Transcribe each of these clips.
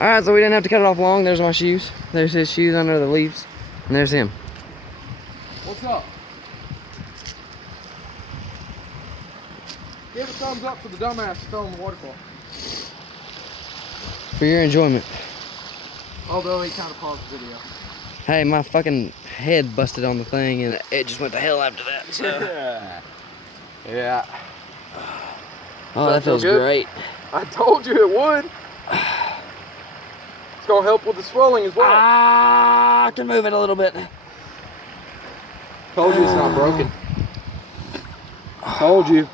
Alright, so we didn't have to cut it off long. There's my shoes. There's his shoes under the leaves. And there's him. What's up? Give a thumbs up for the dumbass throwing the waterfall. For your enjoyment. Although he kind of paused the video. Hey, my fucking head busted on the thing and it just went to hell after that. So. Yeah. Oh, that feels good? great. I told you it would. It's gonna help with the swelling as well. Ah, I can move it a little bit. Told you it's not broken. Told you.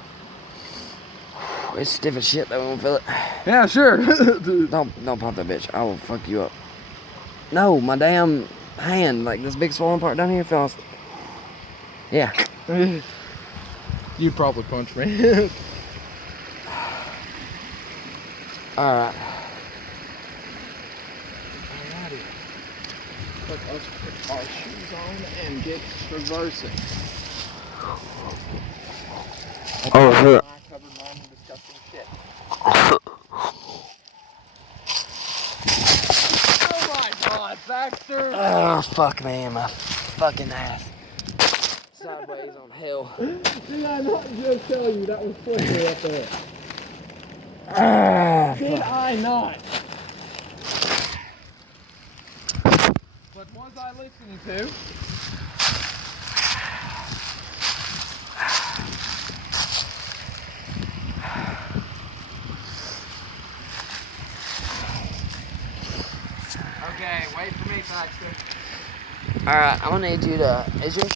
It's stiff as shit, though. We won't feel it. Yeah, sure. Don't pump that bitch. I will fuck you up. No, my damn hand, like this big swollen part down here, feels. Yeah. You'd probably punch me. All right. Alrighty. Let us put our shoes on and get traversing. Oh, shit. Covered mine in disgusting shit. Oh my God, Baxter! Oh, fuck me in my fucking ass. Sideways on hell. Did I not just tell you that was slippery up there? Ah, Did I not? What was I listening to? Okay, wait for me, Baxter. All right, I'm gonna need you to. Is your